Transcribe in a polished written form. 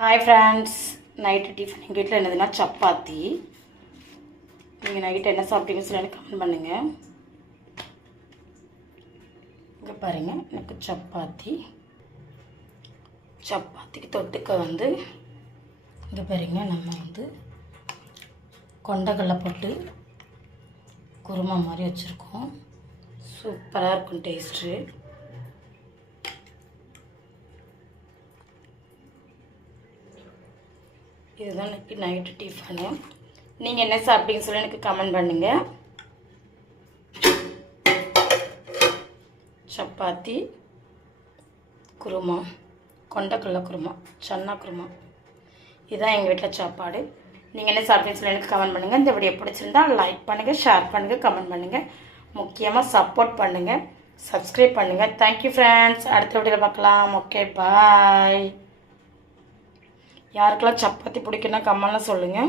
Hi friends, night tiffin எங்கள் வீட்டில் என்னதுன்னா சப்பாத்தி. நீங்கள் நைட்டு என்ன சாப்பிட்டீங்கன்னு சொல்லி கமெண்ட் பண்ணுங்கள். இங்கே பாருங்கள், எனக்கு சப்பாத்திக்கு தொட்டுக்க இங்கே பாருங்க, நம்ம கொண்டக்கடலை போட்டு குருமா மாதிரி வச்சுருக்கோம். சூப்பராக இருக்கும் டேஸ்ட்டு. இதுதான் எனக்கு நைட்டு டிஃபனு. நீங்கள் என்ன சாப்பிட்டீங்கன்னு சொல்லி எனக்கு கமெண்ட் பண்ணுங்கள். சப்பாத்தி குருமா, கொண்டக்கடலை குருமா, சன்னா குருமா, இதுதான் எங்கள் வீட்டில் சாப்பாடு. நீங்கள் என்ன சாப்பிட்டீங்கன்னு சொல்லி எனக்கு கமெண்ட் பண்ணுங்கள். இந்த வீடியோ பிடிச்சிருந்தா லைக் பண்ணுங்கள், ஷேர் பண்ணுங்கள், கமெண்ட் பண்ணுங்கள். முக்கியமாக சப்போர்ட் பண்ணுங்கள், சப்ஸ்கிரைப் பண்ணுங்கள். Thank you friends. அடுத்த வீடியோவில் பார்க்கலாம். ஓகே, பாய். யாருக்கெல்லாம் சப்பாத்தி பிடிக்குன்னா கமெண்ட்லாம் சொல்லுங்கள்.